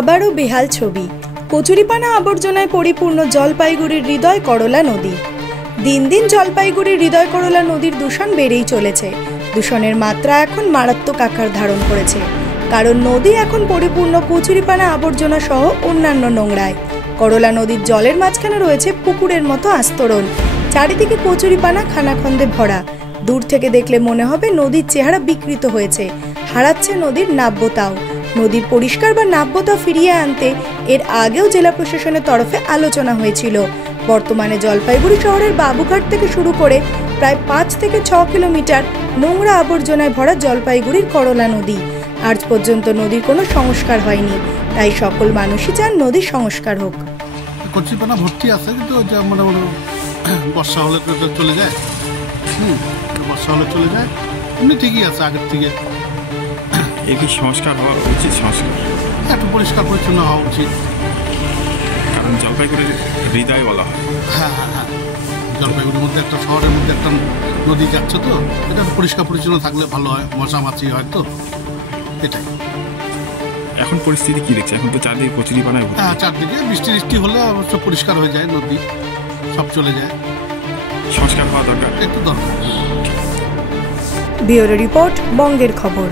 আবারও বেহাল ছবি। কচুরিপানা আবর্জনায় পরিপূর্ণ জলপাইগুড়ির হৃদয় করলা নদী। দিন দিন জলপাইগুড়ির হৃদয় করলা নদীর দূষণ বেড়েই চলেছে। দূষণের মাত্রা এখন মারাত্মক আকার ধারণ করেছে, কারণ নদী এখন পরিপূর্ণ কচুরিপানা আবর্জনা সহ অন্যান্য নোংরায়। করলা নদীর জলের মাঝখানে রয়েছে পুকুরের মতো আস্তরণ, চারিদিকে কচুরিপানা খানাখন্দে ভরা। দূর থেকে দেখলে মনে হবে নদীর চেহারা বিকৃত হয়েছে, হারাচ্ছে নদীর নাব্যতাও। নদীর পরিষ্কার বা নাব্যতা ফিরিয়ে আনতে এর আগেও জেলা প্রশাসনের তরফে আলোচনা হয়েছিল। বর্তমানে জলপাইগুড়ি শহরের বাবুঘাট থেকে শুরু করে প্রায় 5 থেকে 6 কিলোমিটার নোংরা আবর্জনায় ভরা জলপাইগুড়ির করলা নদী। আজ পর্যন্ত নদীর কোনো সংস্কার হয়নি, তাই সকল মানুষই চান নদীর সংস্কার হোক। কচুরিপানা ভর্তি আছে, কিন্তু মোটামুটি বর্ষা হলে তো চলে যায়। বর্ষা হলে চলে যায়, এমনি ঠিকই আছে আগের থেকে। এই কি সংস্কার হওয়া উচিত? সংস্কার একটু পরিষ্কার পরিচ্ছন্ন হওয়া উচিত, কারণ জলপাইগুড়ির হৃদয় বলা হয়। হ্যাঁ, জলপাইগুড়ির মধ্যে একটা শহরের মধ্যে একটা নদী যাচ্ছে, তো এটা পরিষ্কার পরিচ্ছন্ন থাকলে ভালো হয়, মশামাছি হয়, তো এটাই। এখন পরিস্থিতি কি দেখছে? এখন তো চারদিকে কচুরিপানায় ভর্তি। হ্যাঁ, চারদিকে বৃষ্টি হলে অবশ্য পরিষ্কার হয়ে যায়, নদী সব চলে যায়। সংস্কার হওয়া দরকার, একটু দরকার। ব্যুরো রিপোর্ট, বঙ্গের খবর।